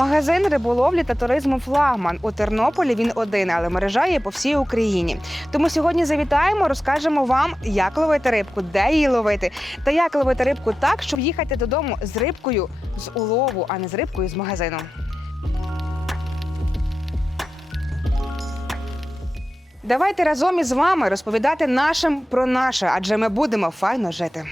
Магазин риболовлі та туризму Флагман у Тернополі він один, але мережа є по всій Україні. Тому сьогодні завітаємо, розкажемо вам, як ловити рибку, де її ловити, та як ловити рибку так, щоб їхати додому з рибкою з улову, а не з рибкою з магазину. Давайте разом із вами розповідати нашим про наше, адже ми будемо файно жити.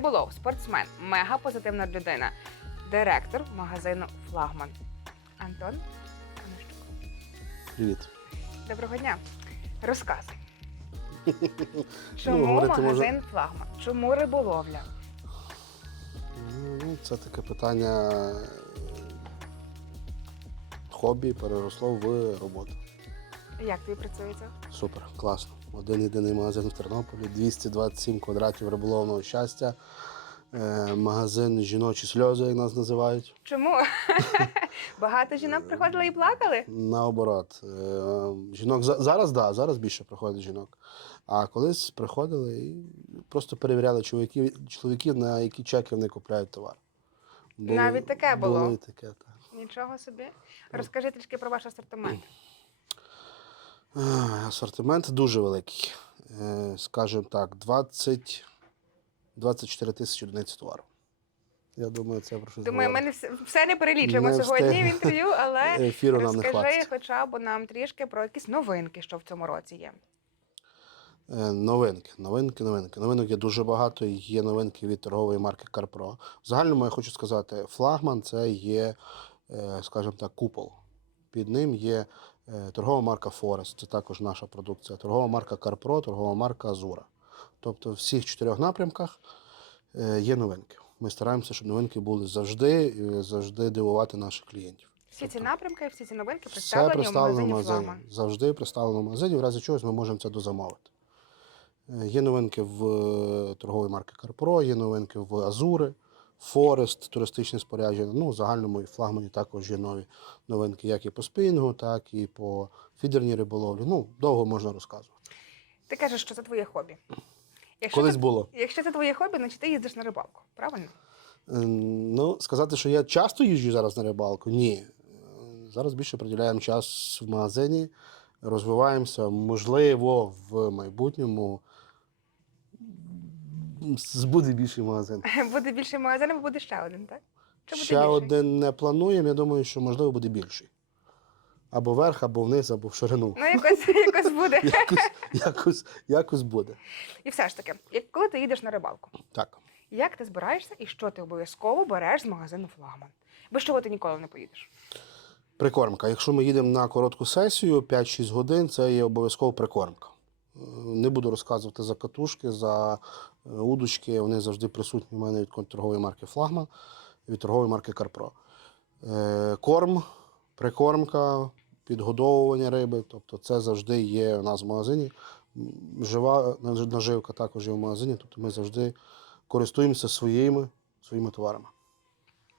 Риболов, спортсмен, мега позитивна людина, директор магазину Флагман. Антон Онищук. Привіт. Доброго дня. Розказуй. Чому говорити магазин Флагман? Чому риболовля? Ну, це таке питання е, хобі переросло в роботу. Як тобі працюється? Супер, класно. Один єдиний магазин в Тернополі, 227 квадратів риболовного щастя, е, магазин жіночі сльози, як нас називають. Чому? Багато жінок приходили і плакали? Наоборот, е, жінок зараз да, зараз більше приходить жінок. А колись приходили і просто перевіряли чоловіків, чоловіків на які чеки вони купляють товар. Навіть таке було? Було і таке, так. Нічого собі. Розкажи трішки про ваш асортимент. Асортимент дуже великий. Е, Скажімо так, 20, 24 тисячі одиниць товару. Я думаю, це про щось Думаю, ми не все, все не перелічимо Не сьогодні в інтерв'ю, але Ефіру нам не розкажи хоча б нам трішки про якісь новинки, що в цьому році є. Е, Новинки, новинки, новинки. Новинок є дуже багато. Є новинки від торгової марки CarPro. В загальному я хочу сказати, флагман це є, е, скажімо так, купол. Під ним є торгова марка Forest, це також наша продукція. Торгова марка CarPro, торгова марка Azura. Тобто в всіх чотирьох напрямках е, є новинки. Ми стараємося, щоб новинки були завжди, і завжди дивувати наших клієнтів. Всі ці Тобто напрямки, всі ці новинки Все представлені в представлено в магазині магазині. Завжди представлено в магазині. В разі чогось ми можемо це дозамовити. Е, Є новинки в е, торговій марки Карпро, є новинки в Азури, Форест, туристичне спорядження. Ну, в загальному і флагмані також є нові новинки, як і по спінгу, так і по фідерній риболовлі. Ну, довго можна розказувати. Ти кажеш, що це твоє хобі. Якщо Колись це, було. якщо це твоє хобі, значить ти їздиш на рибалку, правильно? Е, Ну, сказати, що я часто їжджу зараз на рибалку, ні. Е, Зараз більше приділяємо час в магазині, розвиваємося. Можливо, в майбутньому буде більший магазин. Буде більше магазинів, і буде ще один, так? Чи буде Ще більший? один не плануємо. Я думаю, що можливо буде більший. Або вверх, або вниз, або в ширину. Ну, якось, якось буде. Якось, якось, якось буде. І все ж таки, як коли ти їдеш на рибалку, Так. як ти збираєшся і що ти обов'язково береш з магазину Флагман? Без чого ти ніколи не поїдеш? Прикормка. Якщо ми їдемо на коротку сесію, 5-6 годин, це є обов'язково прикормка. Не буду розказувати за катушки, за е, удочки. Вони завжди присутні в мене від торгової марки Флагман, від торгової марки Карпро. Е, Корм, прикормка, підгодовування риби. Тобто це завжди є у нас в магазині. Жива наживка також є в магазині, тобто ми завжди користуємося своїми, своїми товарами.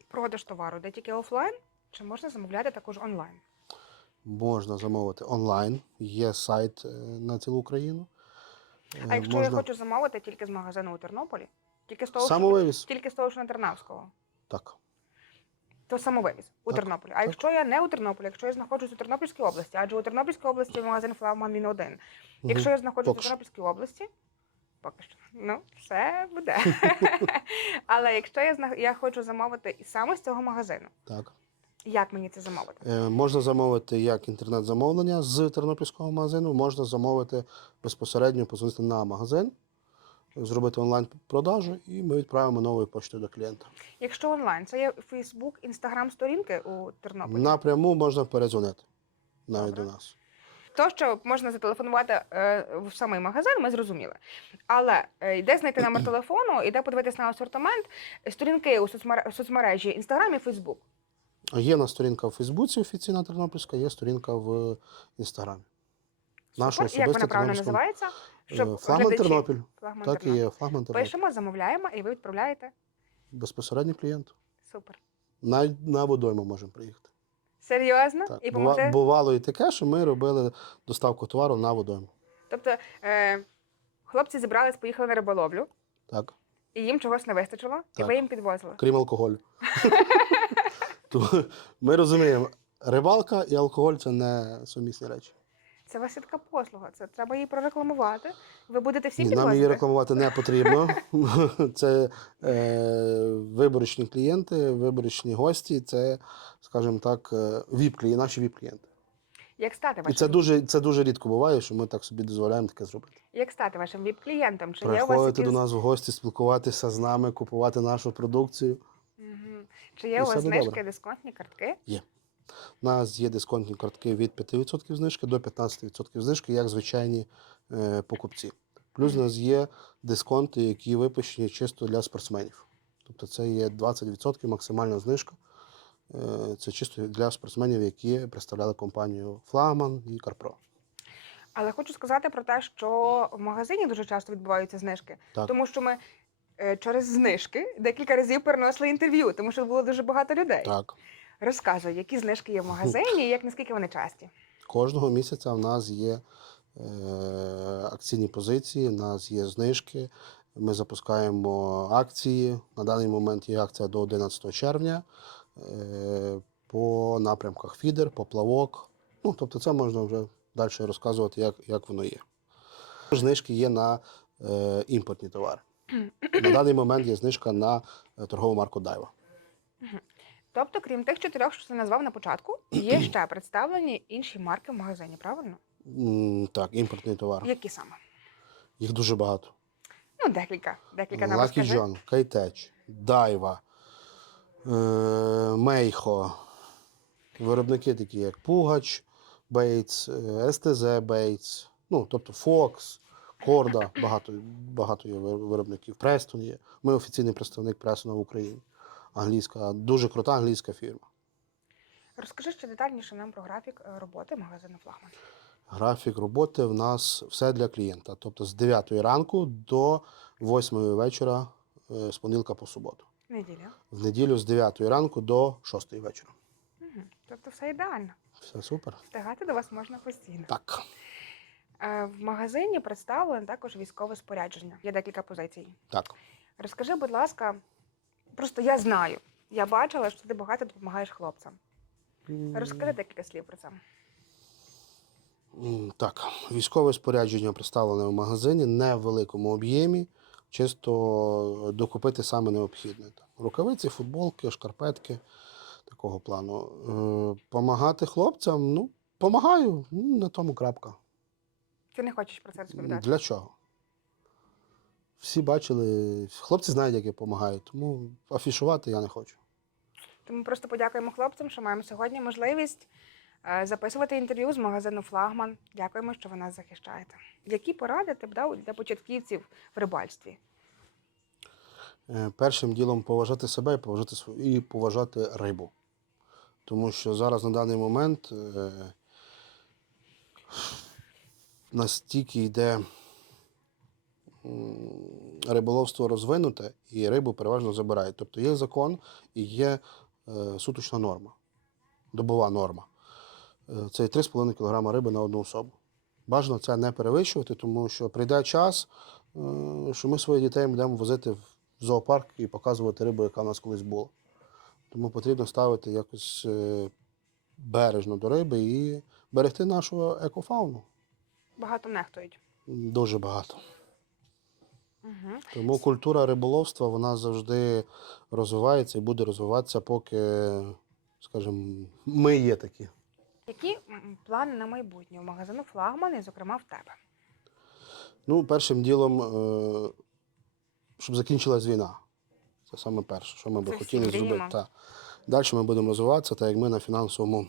Продаж товару, де тільки офлайн, чи можна замовляти також онлайн? Можна замовити онлайн. Є сайт е, на цілу Україну. А Е, якщо я хочу замовити тільки з магазину у Тернополі, тільки з того, що, тільки з того, що на Тернавського, Так. то самовивіз у Так, Тернополі. А так. якщо я не у Тернополі, якщо я знаходжусь у Тернопільській області, адже у Тернопільській області магазин Флагман він один. Якщо я знаходжусь у. Тернопільській області, поки що, ну, все буде. Але якщо я зна- я хочу замовити і саме з цього магазину, Так. Як мені це замовити? Е, можна замовити як інтернет-замовлення з тернопільського магазину, можна замовити безпосередньо, позвонити на магазин, зробити онлайн-продажу, і ми відправимо новою поштою до клієнта. Якщо онлайн, це є Фейсбук, Інстаграм сторінки у Тернополі. Напряму можна передзвонити навіть Добре. до нас. То, що можна зателефонувати е, в самий магазин, ми зрозуміли. Але е, де знайти номер телефону, і де подивитися на асортимент, сторінки у соцмере- соцмережі Інстаграм і Фейсбук. Є на сторінка в Фейсбуці офіційна тернопільська, є сторінка в Інстаграмі. Наша Як вона правильно називається? Е, Флагман глядачі- Тернопіль. Флагман Так і є, флагман Тернопіль. Пишемо, замовляємо, і ви відправляєте. Безпосередньо клієнт. Супер. Навіть на водойму можемо приїхати. Серйозно? Так. І Бува- помогти? Бувало і таке, що ми робили доставку товару на водойму. Тобто, е, Хлопці зібрались, поїхали на риболовлю, Так, і їм чогось не вистачило, і ви їм підвозили. крім алкоголю. Тому ми розуміємо, рибалка і алкоголь це не сумісні речі. Це є така послуга. Це треба її прорекламувати. Ви будете всі Ні, нам її рекламувати не потрібно. Це е, виборочні клієнти, виборочні гості, це, скажімо так, віп клієнти наші віп-клієнти. Як стати І це дуже, це дуже рідко буває, що ми так собі дозволяємо таке зробити. як стати вашим віп-клієнтом? Чи є у вас Приходити якісь... до нас в гості, спілкуватися з нами, купувати нашу продукцію. Чи є у вас знижки, добре. дисконтні картки? Є. У нас є дисконтні картки від 5% знижки до 15% знижки, як звичайні е, покупці. Плюс у нас є дисконти, які випущені чисто для спортсменів. Тобто це є 20% максимальна знижка. Е, Це чисто для спортсменів, які представляли компанію Флагман і Карпро. Але хочу сказати про те, що в магазині дуже часто відбуваються знижки, Так. тому що ми через знижки декілька разів переносили інтерв'ю, тому що було дуже багато людей. Так. Розказуй, які знижки є в магазині і як наскільки вони часті. Кожного місяця в нас є е, акційні позиції, в нас є знижки. Ми запускаємо акції. На даний момент є акція до 11 червня е, по напрямках фідер, поплавок. Ну, тобто це можна вже далі розказувати, як, як воно є. Знижки є на е, імпортні товари. На даний момент є знижка на е, торгову марку Дайва. Тобто, крім тих чотирьох, що ти назвав на початку, є ще представлені інші марки в магазині, правильно? М, Так, імпортний товар. Які саме? Їх дуже багато. Ну, декілька. Декілька нам Lucky розкажи. John, Кайтеч, Дайва, е, Мейхо. Виробники такі, як Пугач, Бейтс, е, СТЗ Бейтс, ну, тобто Фокс, Корда, багато, багато є вир- виробників. Престон є. Ми офіційний представник Престона в Україні. Англійська, дуже крута англійська фірма. Розкажи ще детальніше нам про графік е, роботи магазину Флагман. Графік роботи в нас все для клієнта. Тобто з 9 ранку до 8 вечора е, з понеділка по суботу. Неділя. В неділю з 9 ранку до 6 вечора. Угу. Тобто все ідеально. Все супер. Встигати до вас можна постійно. Так, В магазині представлено також військове спорядження. Є декілька позицій. так. Розкажи, будь ласка, просто я знаю. Я бачила, що ти багато допомагаєш хлопцям. Розкажи декілька слів про це. Так, військове спорядження представлене в магазині не в великому об'ємі, чисто докупити саме необхідне. Рукавиці, футболки, шкарпетки такого плану. Е, Помагати хлопцям, ну, помагаю, ну, на тому крапка. Ти не хочеш про це розповідати? Для чого? Всі бачили, хлопці знають, як я допомагаю, тому афішувати я не хочу. Тому просто подякуємо хлопцям, що маємо сьогодні можливість е, записувати інтерв'ю з магазину Флагман. Дякуємо, що ви нас захищаєте. Які поради ти б дав для початківців в рибальстві? Е, Першим ділом поважати себе і поважати свою і поважати рибу. Тому що зараз на даний момент е, настільки йде риболовство розвинуте, і рибу переважно забирають. Тобто є закон і є е, суточна норма, добова норма. Е, це 3,5 кг риби на одну особу. Бажано це не перевищувати, тому що прийде час, е, що ми своїх дітей будемо возити в зоопарк і показувати рибу, яка в нас колись була. Тому потрібно ставити якось бережно до риби і берегти нашу екофауну. Багато нехтують. Дуже багато. Угу. Тому культура риболовства вона завжди розвивається і буде розвиватися, поки, скажімо, ми є такі. Які плани на майбутнє у магазину Флагман і, зокрема, в тебе? Ну, першим ділом, е, щоб закінчилась війна. Це саме перше, що ми би хотіли зробити. Далі ми будемо розвиватися, так як ми на фінансовому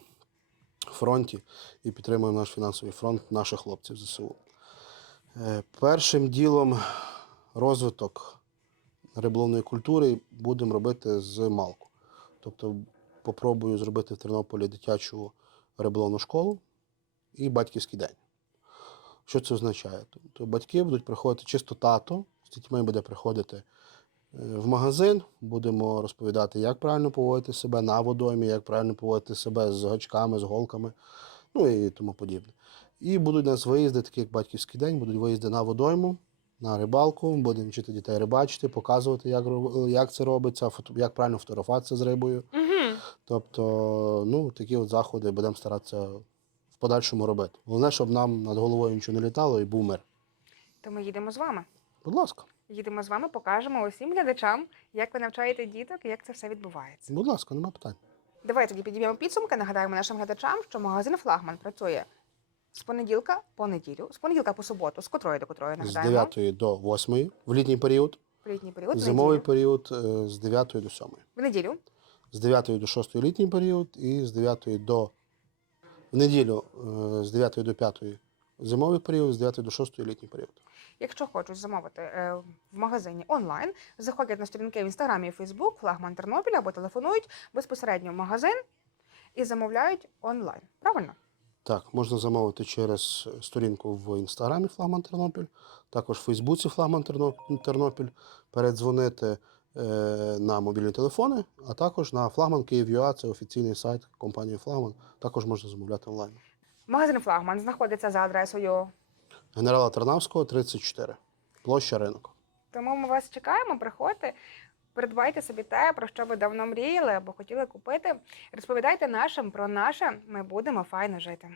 фронті і підтримуємо наш фінансовий фронт наших хлопців ЗСУ. Е, Першим ділом розвиток риболовної культури будемо робити з малку. Тобто попробую зробити в Тернополі дитячу риболовну школу і батьківський день. Що це означає? Тобто батьки будуть приходити чисто тато, з дітьми буде приходити в магазин, будемо розповідати, як правильно поводити себе на водоймі, як правильно поводити себе з гачками, з голками, ну і тому подібне. І будуть у нас виїзди, такі як батьківський день, будуть виїзди на водойму, на рибалку, будемо вчити дітей рибачити, показувати, як, як це робиться, фото- як правильно фотографуватися з рибою. Угу. Тобто, ну, такі от заходи будемо старатися в подальшому робити. Головне, щоб нам над головою нічого не літало і був мир. То ми їдемо з вами. Будь ласка, Їдемо з вами, покажемо усім глядачам, як ви навчаєте діток і як це все відбувається. будь ласка, нема питань. Давай тоді підіб'ємо підсумки. Нагадаємо нашим глядачам, що магазин Флагман працює з понеділка по неділю, з понеділка по суботу, з котрої до котрої З нагадаємо. 9 до 8 в літній період, В літній період. зимовий неділю. період е, з 9 до 7. В неділю. З 9 до 6 літній період і з 9 до в неділю е, з 9 до 5 зимовий період, з 9 до 6 літній період. Якщо хочуть замовити е, в магазині онлайн, заходять на сторінки в інстаграмі і Фейсбук, флагман Тернопіль або телефонують безпосередньо в магазин і замовляють онлайн. Правильно? Так, можна замовити через сторінку в інстаграмі Флагман Тернопіль, також в Фейсбуці Флагман Тернопіль, передзвонити е, на мобільні телефони, а також на Флагман Київ.ua, це офіційний сайт компанії Флагман. Також можна замовляти онлайн. Магазин Флагман знаходиться за адресою. Генерала Тарнавського, 34. Площа ринок. Тому ми вас чекаємо, приходьте, придбайте собі те, про що ви давно мріяли або хотіли купити. Розповідайте нашим про наше. Ми будемо файно жити.